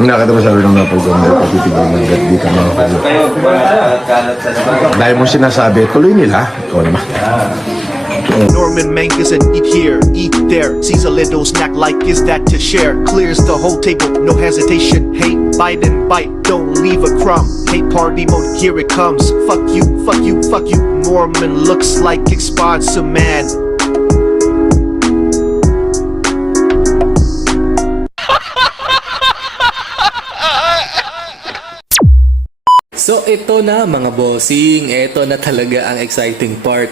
Nakita mo sabi ng napagod na patitigil ng agad dito mga kapatid. Dahil mo sinasabi, tuloy nila. Ikaw naman. Norman Mangus and eat here, eat there. Sees a little snack like is that to share. Clears the whole table, no hesitation. Hey, bite and bite, don't leave a crumb. Hey, party mode, here it comes. Fuck you, fuck you, fuck you. Norman looks like expansive man. So ito na mga bossing, ito na talaga ang exciting part.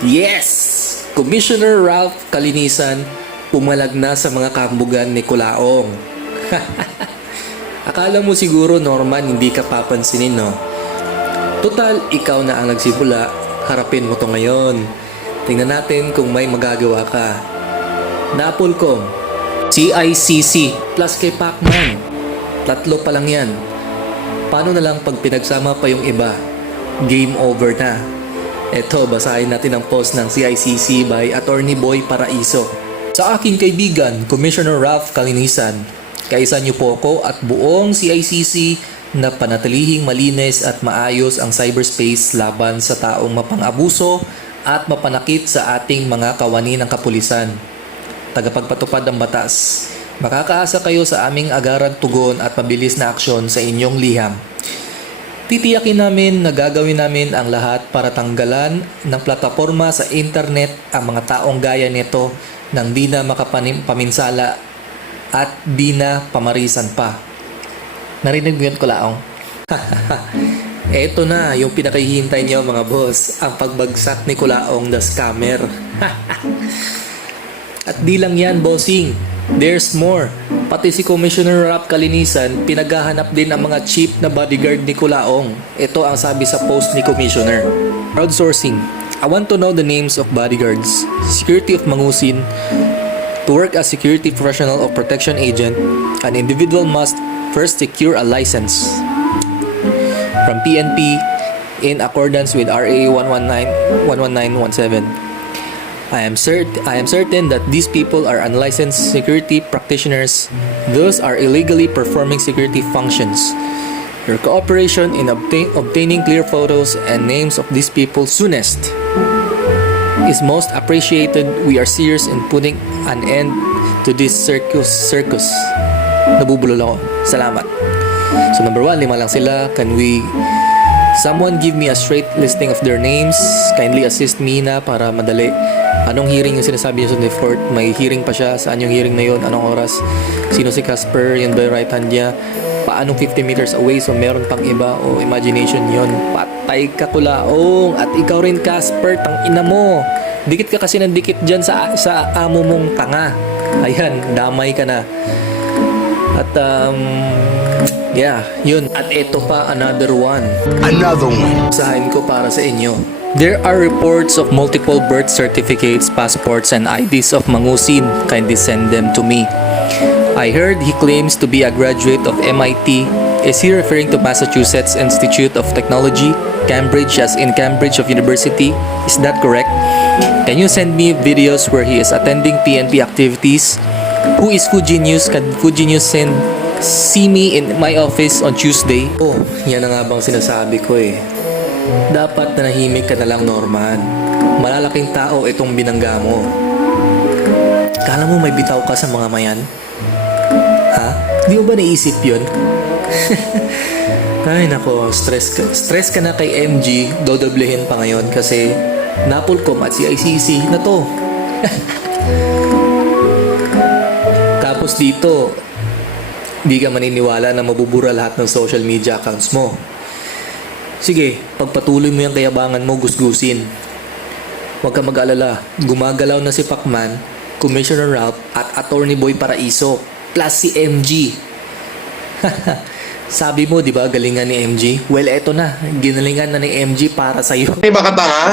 Yes! Commissioner Ralph Kalinisan pumalag na sa mga kambugan ni Kulaong. Akala mo siguro Norman hindi ka papansinin, no? Total, ikaw na ang nagsimula, harapin mo to ngayon. Tingnan natin kung may magagawa ka. Napolcom, CICC, plus kay Pacman. Tatlo pa lang yan. Paano na lang pag pinagsama pa yung iba? Game over na. Eto, basahin natin ang post ng CICC by Attorney Boy Paraiso. Sa aking kaibigan, Commissioner Ralph Kalinisan, kaisa niyo po ako at buong CICC na panatilihing malinis at maayos ang cyberspace laban sa taong mapang-abuso at mapanakit sa ating mga kawani ng kapulisan. Tagapagpatupad ng batas. Makakaasa kayo sa aming agarang tugon at mabilis na aksyon sa inyong liham. Titiyakin namin na gagawin namin ang lahat para tanggalan ng plataforma sa internet ang mga taong gaya nito nang di na makapaminsala at di na pamarisan pa. Narinig mo yun, Kulaong? Eto na yung pinakahihintay niyo mga boss, ang pagbagsak ni Kulaong the scammer. At di lang yan, bossing. There's more. Pati si Commissioner Ralph Kalinisan, pinaghahanap din ang mga cheap na bodyguard ni Kulaong. Ito ang sabi sa post ni Commissioner. Crowdsourcing. I want to know the names of bodyguards. Security of Mangusin. To work as security professional or protection agent, an individual must first secure a license from PNP in accordance with RA 11917. I am certain that these people are unlicensed security practitioners. Those are illegally performing security functions. Your cooperation in obtaining clear photos and names of these people soonest is most appreciated. We are serious in putting an end to this circus. Nabubulol ako. Salamat. So number 1, 5 lang sila. Someone give me a straight listing of their names. Kindly assist me na para madali. Anong hearing yung sinasabi niya sa Nefort? May hearing pa siya. Saan yung hearing na yun? Anong oras? Sino si Casper? Yun ba yung right hand niya? Paanong 50 meters away? So meron pang iba? O imagination yun? Patay ka, Kulaong. At ikaw rin, Casper. Tangina mo. Dikit ka kasi ng dikit dyan sa amo mong tanga. Ayan, damay ka na. At yeah, yun. At ito pa, another one. Sahin ko para sa inyo. There are reports of multiple birth certificates, passports, and IDs of Mangusin. Kindly send them to me. I heard he claims to be a graduate of MIT. Is he referring to Massachusetts Institute of Technology? Cambridge, as in Cambridge of University? Is that correct? Can you send me videos where he is attending PNP activities? Who is Fuji News? Can Fuji News see me in my office on Tuesday? Oh, yan na nga bang sinasabi ko eh. Dapat nanahimik ka na lang, Norman. Malalaking tao itong binangga mo. Kala mo may bitaw ka sa mga mayan? Ha? Di mo ba naisip yun? Ay nako, stress ka na kay MG. Dodoblehin pa ngayon kasi Napolcom at CICC na to. Tapos dito, di ka maniniwala na mabubura lahat ng social media accounts mo. Sige, pagpatuloy mo yung kayabangan mo, gusgusin. Huwag ka mag-alala, gumagalaw na si Pacman, Commissioner Ralph at Attorney Boy Paraiso, plus si MG. Sabi mo, di ba, galingan ni MG? Well, eto na, ginalingan na ni MG para sa'yo. Hey, baka tanga?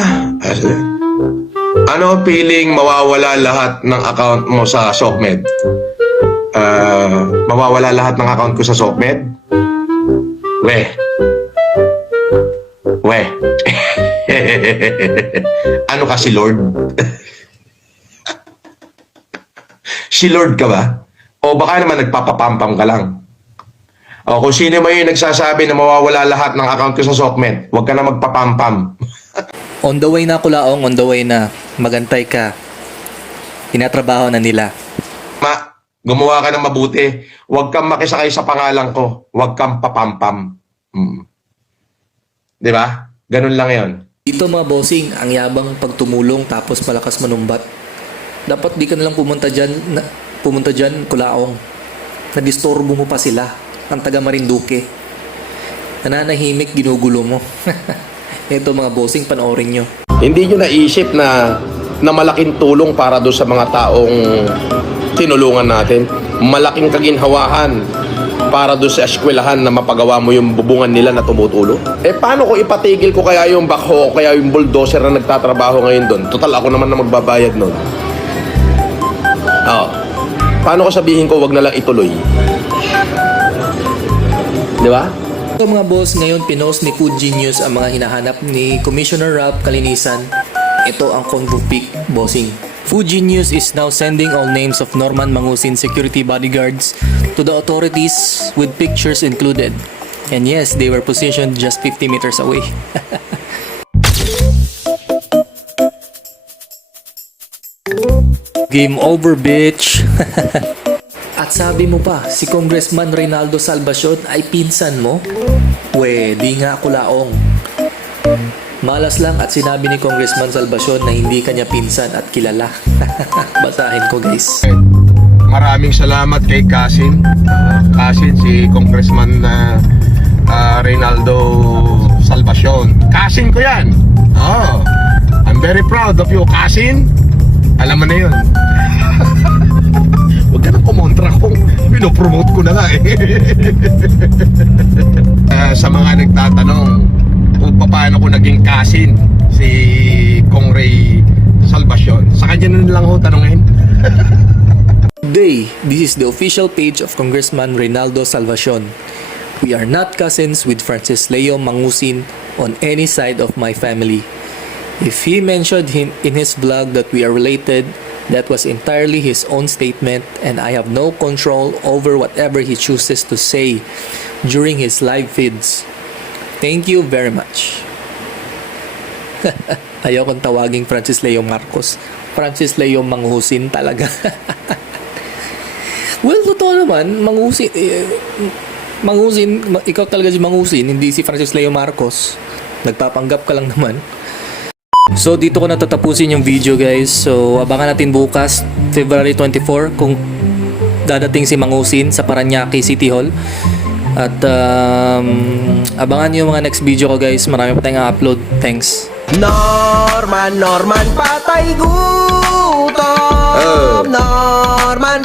Ano ang feeling mawawala lahat ng account mo sa SOCMED? Mawawala lahat ng account ko sa SOCMED? We. Ano ka, si Lord? Si Lord ka ba? O baka naman nagpapapampam ka lang? O, kung sino man yung nagsasabi na mawawala lahat ng account ko sa Sokmed, huwag ka na magpapampam. On the way na, Kulaong. On the way na. Magantay ka. Tinatrabaho na nila. Gumawa ka ng mabuti. Huwag kang makisakay sa pangalan ko. Huwag kang papampam. Di ba? Ganun lang yon. Dito mga bossing, ang yabang pagtumulong tapos malakas manumbat. Dapat di ka nalang pumunta dyan, Kulaong. Nadistorbo mo pa sila, ang taga Marinduque. Nananahimik, ginugulo mo. Ito mga bossing, panoorin nyo. Hindi nyo naisip na malaking tulong para doon sa mga taong tinulungan natin. Malaking kaginhawahan para doon sa eskwelahan na mapagawa mo yung bubungan nila na tumutulo. Paano ko ipatigil ko kaya yung backhoe o kaya yung bulldozer na nagtatrabaho ngayon doon? Total, ako naman na magbabayad nun. Paano ko sabihin ko wag na lang ituloy? Di ba? So mga boss, ngayon pinost ni Food Genius ang mga hinahanap ni Commissioner Ralph Kalinisan. Ito ang Convo Peak, bossing. Food Genius is now sending all names of Norman Mangusin security bodyguards to the authorities with pictures included. And yes, they were positioned just 50 meters away. Game over, bitch! At sabi mo pa, si Congressman Reynaldo Salvacion ay pinsan mo? Pwede nga, Kulaong. Malas lang at sinabi ni Congressman Salvacion na hindi kanya pinsan at kilala. Basahin ko, guys. Maraming salamat kay Kasin. Kasin, si Congressman Reynaldo Salvacion. Kasin ko yan. I'm very proud of you, Kasin. Alam mo na yun. Huwag ka na kumontra kung pinopromote ko na nga eh. Sa mga nagtatanong kung paano ko naging Kasin si Kong Ray Salvacion, sa kanya na lang ako tanongin. Today, this is the official page of Congressman Reynaldo Salvacion. We are not cousins with Francis Leo Mangusin on any side of my family. If he mentioned him in his vlog that we are related, that was entirely his own statement and I have no control over whatever he chooses to say during his live feeds. Thank you very much. Ayaw kong tawaging Francis Leo Marcos. Francis Leo Mangusin talaga. Well, totoo naman, Mangusin, ikaw talaga si Mangusin, hindi si Francis Leo Marcos. Nagpapanggap ka lang naman. So dito ko natatapusin yung video, guys. So abangan natin bukas, February 24, kung dadating si Mangusin sa Parañaque City Hall. At abangan nyo yung mga next video ko, guys. Marami pa tayong upload. Thanks. Norman, patay gutom. Norman,